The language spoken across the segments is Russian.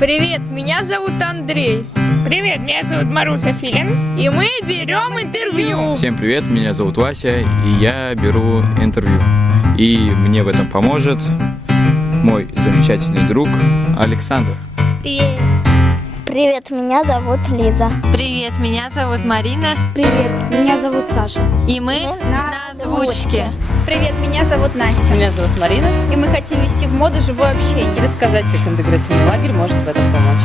Привет, меня зовут Андрей. Привет, меня зовут Маруся Филин. И мы берем интервью. Всем привет, меня зовут Вася, и я беру интервью. И мне в этом поможет мой замечательный друг Александр. Привет. Привет, меня зовут Лиза. Привет, меня зовут Марина. Привет, меня зовут Саша. И мы на озвучке. Привет, меня зовут Настя. Меня зовут Марина. И мы хотим вести в моду живое общение. И рассказать, как интеграционный лагерь может в этом помочь.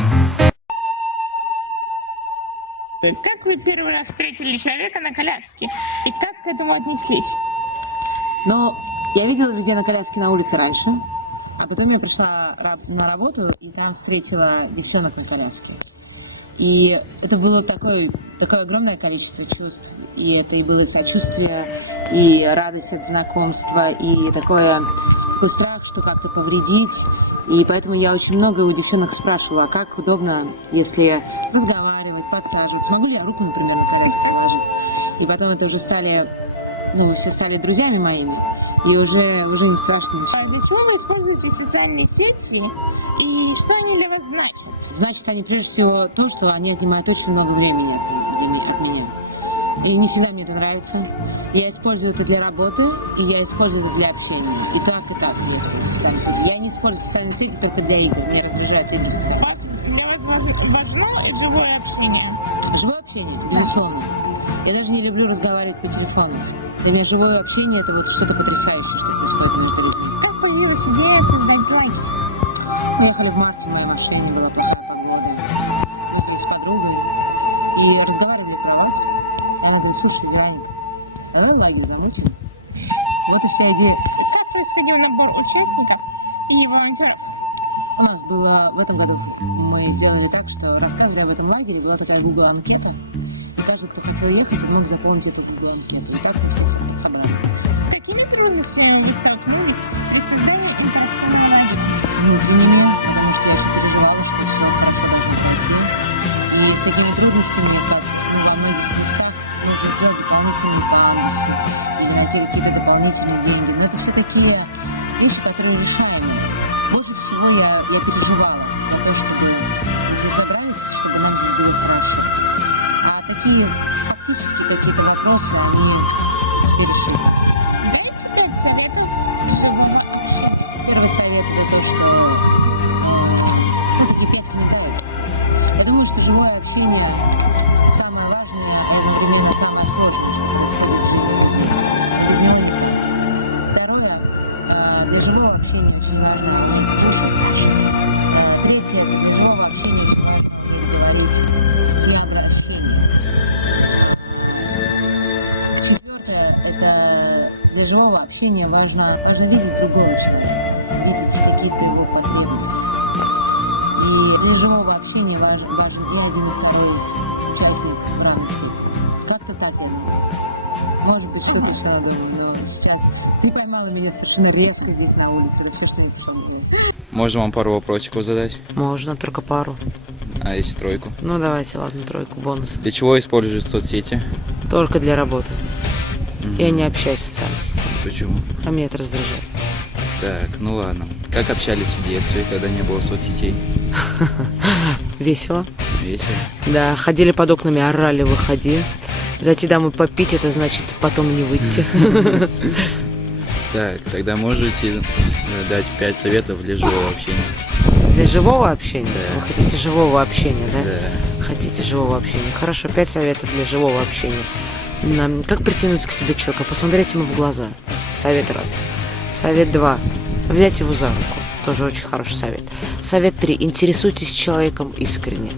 Как вы первый раз встретили человека на коляске? И как к этому отнеслись? Но я видела друзей на коляске на улице раньше, а потом я пришла на работу и там встретила девчонок на коляске. И это было такое огромное количество чувств. И это и было сочувствие, и радость от знакомства, и такой страх, что как-то повредить. И поэтому я очень много у девчонок спрашивала, а как удобно, если разговаривать, подсаживать. Смогу ли я руку, например, на коляске положить? И потом это уже все стали друзьями моими. И уже не страшно ничего. А для чего вы используете социальные сети и что они для вас значат? Значит, они прежде всего то, что они отнимают очень много времени от меня. И не всегда мне это нравится. Я использую это для работы, и я использую это для общения. И так, если сам себе. Я не использую социальные сети только для игр. Меня раздражает игры социальные. Для вас важно живое общение? Живое общение, безусловно. Я даже не люблю разговаривать по телефону. Для меня живое общение — это вот что-то потрясающее, что происходит на туризме. Как появилась идея создать лагерь? Уехали в марте, моем общении было плохая погода. Мы с подругой и разговаривали про вас. Она говорит, слушай, Жень, давай лагерь замутим. Вот и вся идея. Как происходил набор участников и волонтеров? У нас было в этом году, мы сделали так, что рассказывали об этом лагере, была такая Google анкета. И каждый, кто хотел ехать, мог заполнить эту Google анкету. И так мы собрали. С какими трудностями вы столкнулись при создании интерактивного лагеря? И с такими трудностями, как во многих местах, нужно сделать дополнительные паузы, или найти какие-то дополнительные деньги. Но это все такие вещи, которые решаемы. Больше всего я переживала за то, чтобы люди собрались, чтобы нам сделать просто. А такие фактически какие-то вопросы, они все решили. Первый совет — это то, что это препятствие не делать. Потому что живое общение самое важное, а одновременно самое сложное. Второе, для живого общения очень важно слышать. Третье, для живого общения говорить я для общения. Четвертое, это для живого общения важно видеть другого человека, видеть какие-то его потребности. И для живого общения важно один и второй участник радости. Как-то так, может быть, что-то еще надо, но сейчас ты поймала меня совершенно резко здесь на улице. Да что ж мне потом делать? Можно вам пару вопросиков задать? Можно, только пару. А если тройку? Ну давайте, ладно, тройку, бонус. Для чего используют соцсети? Только для работы. Я не общаюсь в социальных сетях. Почему? А меня это раздражает. Так, ну ладно. Как общались в детстве, когда не было соцсетей? Весело. Весело? Да, ходили под окнами, орали, выходи. Зайти домой попить, это значит потом не выйти. Так, тогда можете дать 5 советов для живого общения? Для живого общения? Да. Вы хотите живого общения, да? Да. Хотите живого общения. Хорошо, 5 советов для живого общения. Как притянуть к себе человека? Посмотреть ему в глаза. Совет 1. Совет 2. Взять его за руку. Тоже очень хороший совет. Совет 3. Интересуйтесь человеком искренне.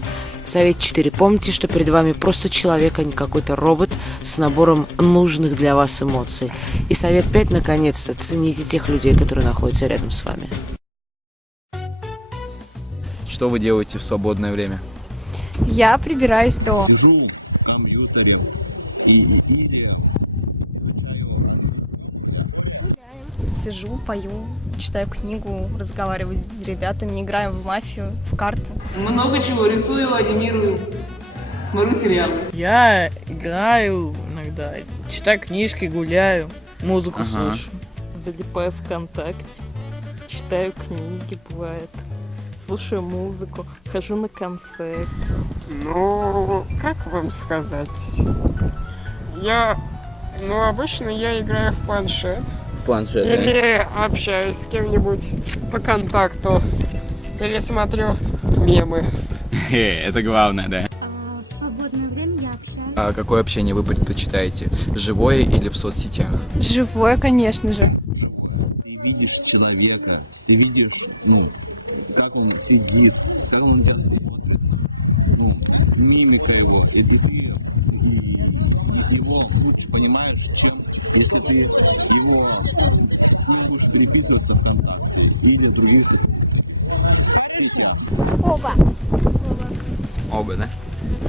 Совет 4. Помните, что перед вами просто человек, а не какой-то робот с набором нужных для вас эмоций. И совет 5. Наконец-то цените тех людей, которые находятся рядом с вами. Что вы делаете в свободное время? Я прибираюсь дома. Сижу в компьютере и Сижу, пою, читаю книгу, разговариваю с ребятами, играем в мафию, в карты. Много чего рисую, анимирую, смотрю сериалы. Я играю иногда, читаю книжки, гуляю, музыку слушаю. Залипаю ВКонтакте, читаю книги, бывает. слушаю музыку, хожу на концерт. Ну, как вам сказать? Обычно я играю в планшет. Планшет. Или общаюсь с кем-нибудь по контакту. Или смотрю мемы. Это главное, да. В свободное время я общаюсь. А какое общение вы предпочитаете? Живое или в соцсетях? Живое, конечно же. Ты видишь человека, ты видишь, как он сидит, как он на тебя смотрит, мимика его, и ты его лучше понимаешь, чем если ты его с ним будешь переписываться в ВКонтакте или в других сетях. Оба. Оба, да?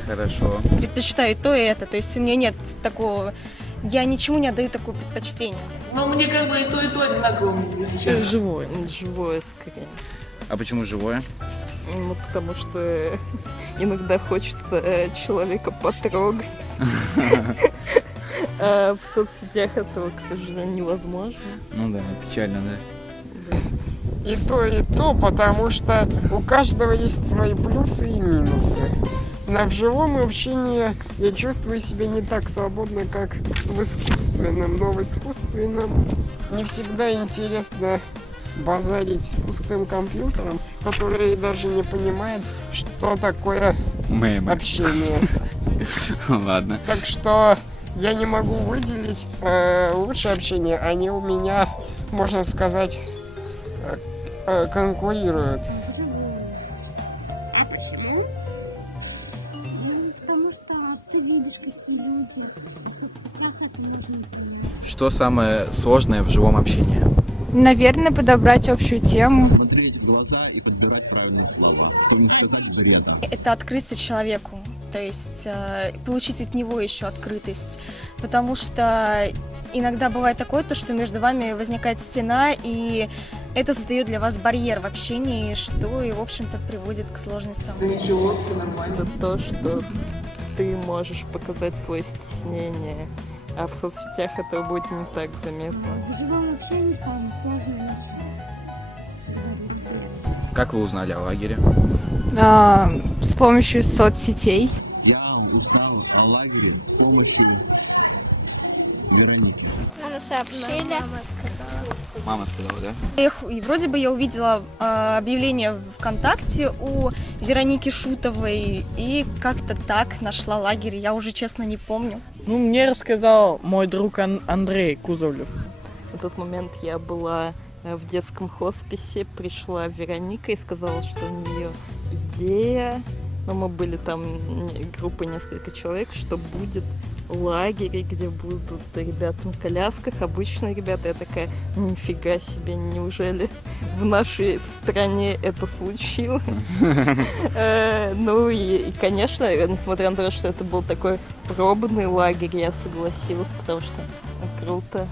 Хорошо. Предпочитаю и то, и это. То есть у меня нет такого... Я ничему не отдаю такое предпочтение. Но мне как бы и то одинаково. Живое скорее. А почему живое? Ну, потому что иногда хочется человека потрогать. А в соцсетях этого, к сожалению, невозможно. Ну да, печально, да. И то, потому что у каждого есть свои плюсы и минусы. Но в живом общении я чувствую себя не так свободно, как в искусственном. Но в искусственном не всегда интересно базарить с пустым компьютером, который даже не понимает, что такое общение. Ладно. Так что я не могу выделить лучшее общение. Они у меня, можно сказать, конкурируют. А почему? Потому что ты видишь, какие люди. В соцсетях это можно понять. Что самое сложное в живом общении? Наверное, подобрать общую тему. Смотреть в глаза и подбирать правильные слова, чтобы не сказать бреда. Это открыться человеку, то есть получить от него еще открытость, потому что иногда бывает такое, то, что между вами возникает стена, и это создает для вас барьер в общении, что и, в общем-то, приводит к сложностям. Да ничего, все нормально. Это то, что ты можешь показать свое стеснение, а в соцсетях это будет не так заметно. В живом общении самое сложное Как вы узнали о лагере? С помощью соцсетей. Я узнал о лагере с помощью Вероники. Нам сообщили. Мама сказала, да? И вроде бы я увидела объявление ВКонтакте у Вероники Шутовой, и как-то так нашла лагерь, я уже честно не помню. Ну, мне рассказал мой друг Андрей Кузовлев. В тот момент я была в детском хосписе, пришла Вероника и сказала, что у нее идея, но мы были там группа несколько человек, что будет лагерь, где будут ребята на колясках, обычные ребята. Я такая, нифига себе, неужели в нашей стране это случилось? Ну и, конечно, несмотря на то, что это был такой пробный лагерь, я согласилась, потому что круто.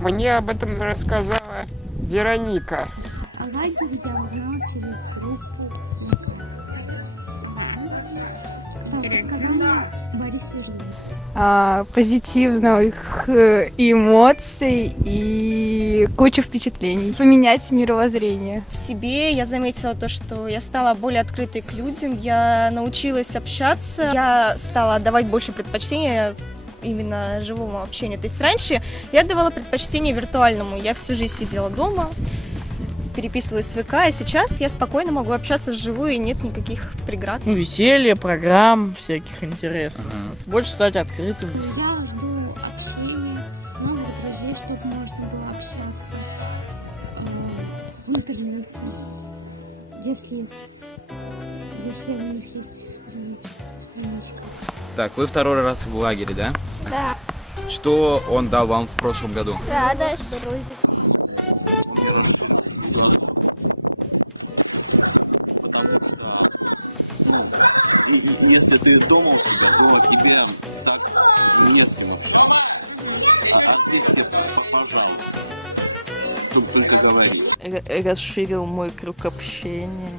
Мне об этом рассказала Вероника. А лагерь я узнала через группу. Сказал мне Борис Ильич. Позитивных эмоций и кучу впечатлений. Поменять мировоззрение. В себе я заметила то, что я стала более открытой к людям, я научилась общаться, я стала отдавать больше предпочтения именно живому общению. То есть раньше я давала предпочтение виртуальному, я всю жизнь сидела дома, переписывалась с ВК, и сейчас я спокойно могу общаться вживую, и нет никаких преград. Ну, веселье, программ всяких интересных. Больше стать открытым. Я жду общения, новых друзей, чтобы можно было общаться в интернете, если у них есть страничка. Так, вы второй раз в лагере, да? Да. Что он дал вам в прошлом году? Радость. Потому что, если ты дома у себя, то тебе так неестественно. А здесь тебе пожалуйста, чтобы только говорить. Расширил мой круг общения.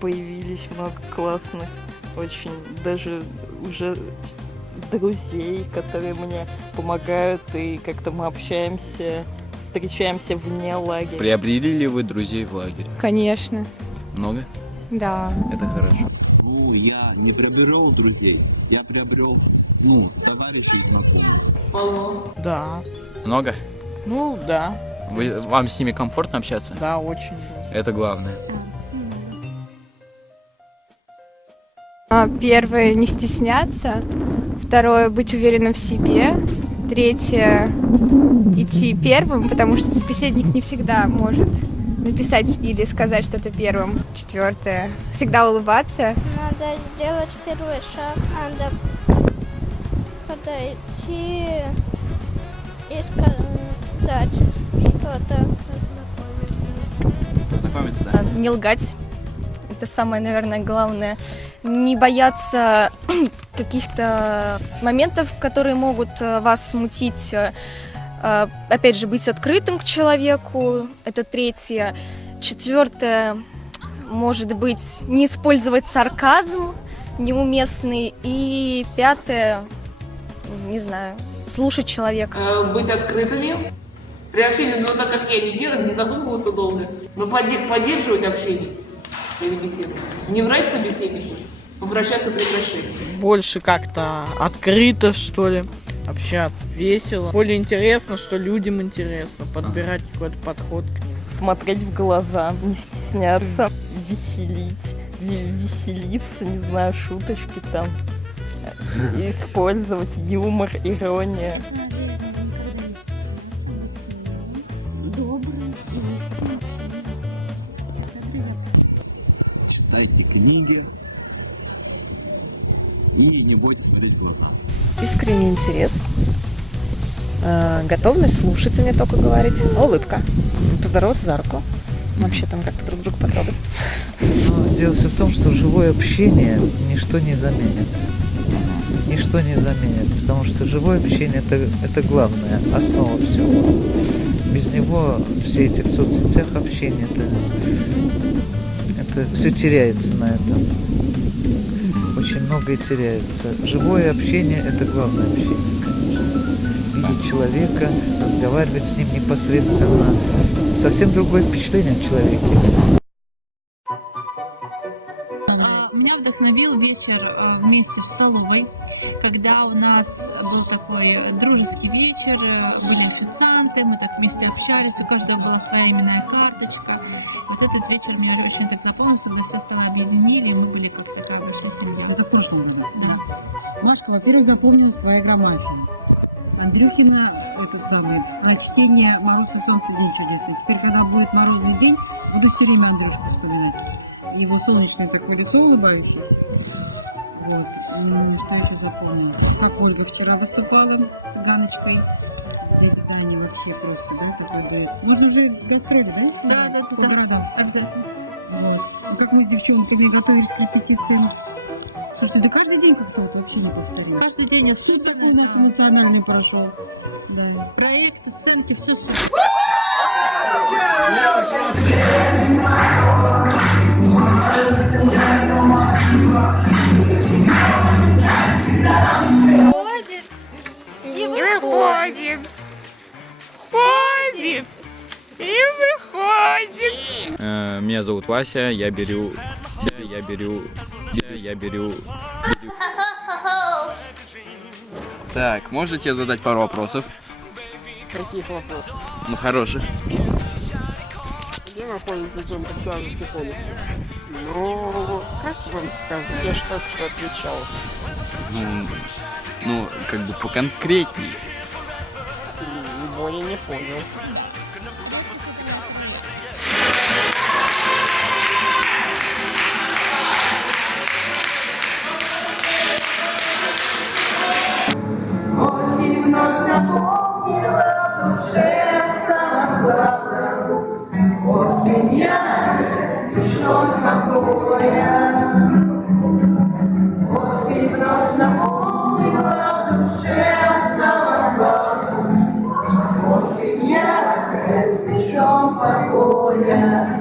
Появились много классных, очень даже уже друзей, которые мне помогают, и как-то мы общаемся, встречаемся вне лагеря. Приобрели ли вы друзей в лагере? Конечно. Много? Да. Это хорошо. Ну, я не приобрел друзей, я приобрел, товарищей и знакомых. Да. Много? Ну, да. Вам с ними комфортно общаться? Да, очень. Это главное. Первое — не стесняться. Второе — быть уверенным в себе. Третье — идти первым, потому что собеседник не всегда может написать или сказать что-то первым. Четвертое — всегда улыбаться. Надо сделать первый шаг, надо подойти и сказать что-то. Познакомиться, да? Не лгать. Это самое, наверное, главное. Не бояться каких-то моментов, которые могут вас смутить. Опять же, быть открытым к человеку. Это третье. Четвертое, может быть, не использовать сарказм неуместный. И пятое, не знаю, слушать человека. Быть открытыми при общении, но так как я не делаю, не задумываться долго, но поддерживать общение или беседу. Не врать собеседнику, обращаться при прошении. Больше как-то открыто, что ли, общаться. Весело. Более интересно, что людям интересно. Подбирать какой-то подход к ним. Смотреть в глаза, не стесняться, веселиться, не знаю, шуточки там. Использовать юмор, ирония. Читайте книги и не бойтесь смотреть в глаза. Искренний интерес, готовность слушать, а не только говорить, улыбка, поздороваться за руку, вообще там как-то друг друга потрогать. Дело все в том, что живое общение ничто не заменит. Ничто не заменит, потому что живое общение это главное, основа всего. Без него все эти в соцсетях общения, это все теряется на этом. Очень многое теряется. Живое общение это главное общение, конечно. Видеть человека, разговаривать с ним непосредственно. Совсем другое впечатление о человеке. Меня вдохновил вечер вместе в столовой, когда у нас был такой дружеский вечер, были официанты, мы так вместе общались, у каждого была своя именная карточка. Вот этот вечер мне очень так запомнился, когда все столы объединили, и мы были как такая большая семья. Это в прошлом году? Да. Машка, во-первых, запомнилась твоя игра мафии. Андрюхина, прочтение «Мороз и солнце, день чудесный». Теперь, когда будет морозный день, буду все время Андрюшку вспоминать. Его солнечное такое лицо улыбающееся. Вот. Что это запомнилось? Как Ольга вчера выступала с Ганочкой. Здесь здание вообще просто, да, такой дуэт. Можно уже гастроли, да? Да. По городам. Обязательно. Вот. И как мы с девчонками готовились к репетициям. Слушайте, да каждый день как-то вот вообще не повторяю. Каждый день Суд такой у нас эмоциональный прошел. Да. Проекты, сценки, все. Ходит и выходит. Ходит и выходит. Меня зовут Вася, я беру. Так, можете задать пару вопросов? Каких вопросов? Ну, хороших. Где находится центр тяжести конуса? Ну, как вам сказать? Я же только что отвечал. Ну, как бы поконкретней. Более не понял. Осень вновь напомнила в душе самое главное. Осень я опять лишён покоя. Осень вновь напомнила в душе самое главное. Осень я опять лишён покоя.